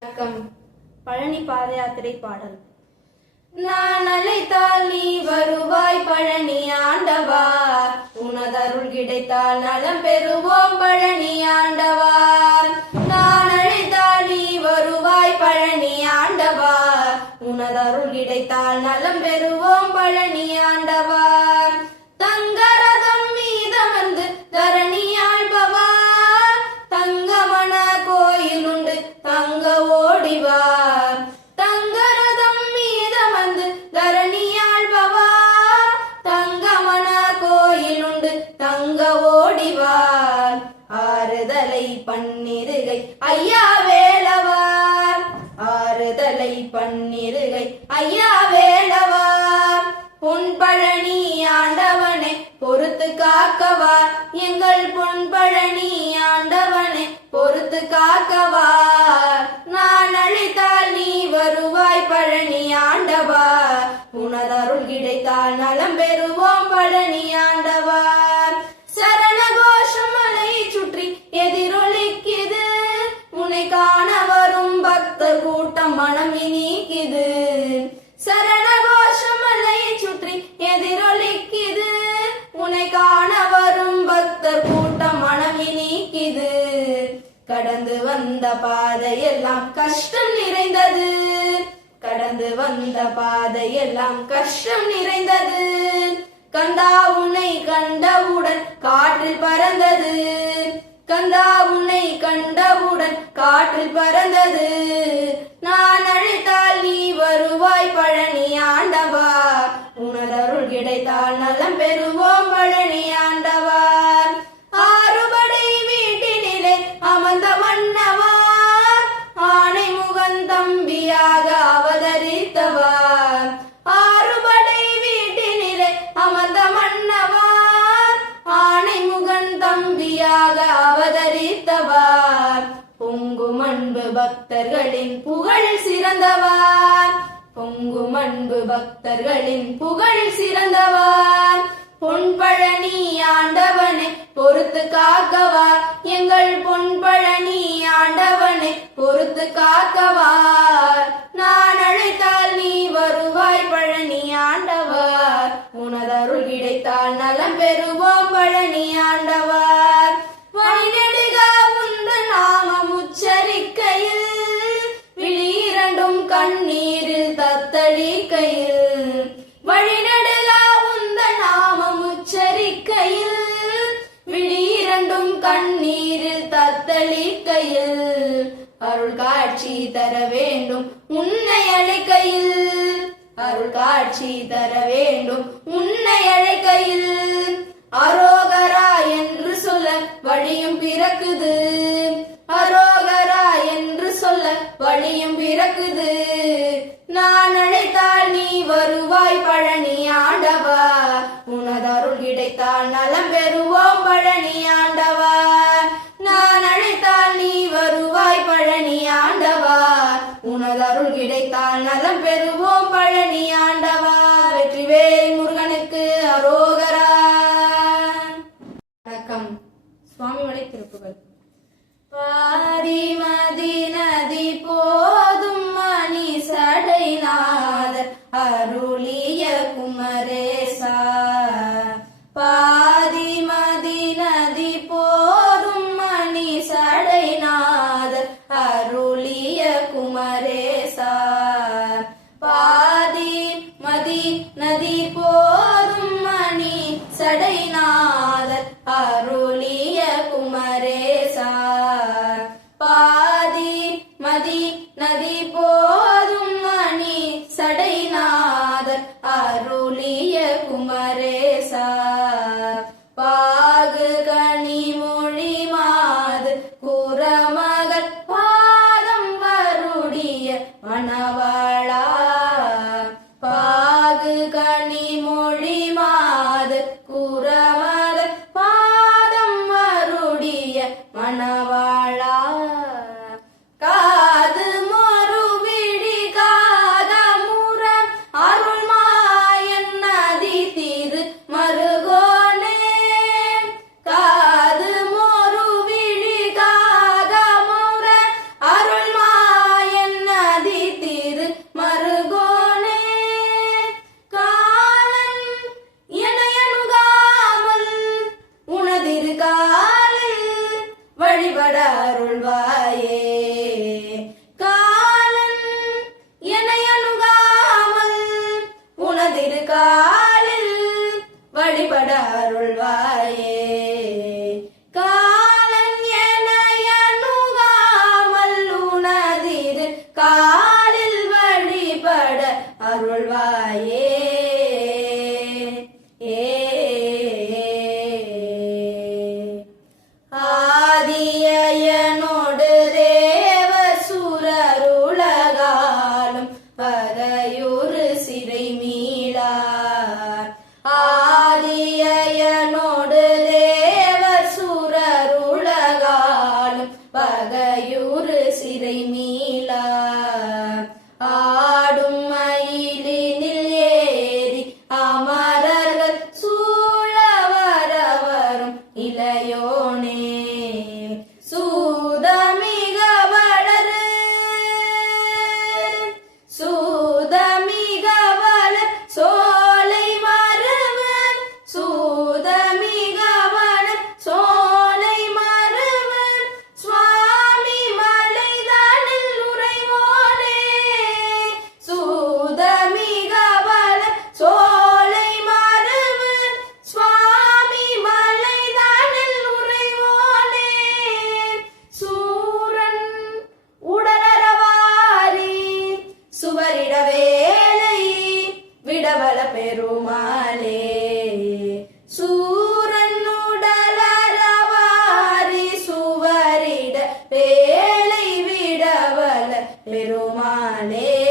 வணக்கம். பழனி பாத யாத்திரை பாடல். நான் அழைத்தால் நீ வருவாய் பழனி ஆண்டவா. உனதருள் கிடைத்தால் நலம் பெறுவோம் பழனி ஆண்டவா. நான் அழைத்தால் நீ வருவாய் பழனி ஆண்டவா. உனதருள் கிடைத்தால் நலம் பெறுவோம் பழனி ஆண்டவா. காக்கவா எங்கள் பொன்பழனி ஆண்டவனே பொறுத்து காக்கவா நான் அழைத்தால் நீ வருவாய் பழனி ஆண்டவா. உனதருள் கிடைத்தால் நலம் பெறுவோம் பழனி ஆண்டவா. வந்த பாதையெல்லாம் கஷ்டம் நிறைந்தது. கடந்து வந்த பாதையெல்லாம் கஷ்டம் நிறைந்தது. கந்தா உன்னை கண்டவுடன் காற்றில் பறந்தது. கந்தா உன்னை கண்டவுடன் காற்றில் பறந்தது. அன்பு பக்தர்களின் புகழில் சிறந்தவார். பொங்கும் அன்பு பக்தர்களின் புகழில் சிறந்தவார். பொன்பழனி ஆண்டவனை பொறுத்து காக்கவா எங்கள் பொன்பழனி ஆண்டவனை பொறுத்து காக்கவா நான் அழைத்தால் நீ வருவாய் பழனி ஆண்டவா உனதருள் கிடைத்தால் நலம் பெறுவோம் பழனி ஆண்டவா இரண்டும் கண்ணீரில் தத்தளிக்கையில். அருள் காட்சி தர வேண்டும் உன்னை அழைக்கையில். அருள் காட்சி தர வேண்டும் உன்னை அழைக்கையில். அரோகரா என்று சொல்ல வழியும் பிறக்குது. அரோகரா என்று சொல்ல வழியும் பிறக்குது. நான் அழைத்தால் நீ வருவாய் பழனி ஆண்டவா. உனதருள் கிடைத்தால் நல திருப்புகள் பாரிமதி நதி போதும் மணி சடைநாதர் அருளி வருடிய வட அருள்வாயே. വേളയിൽ വിടവല പെരുമാലേ സൂറന്നുടലരവാരി സുവരിട വേളയിൽ വിടവല പെരുമാലേ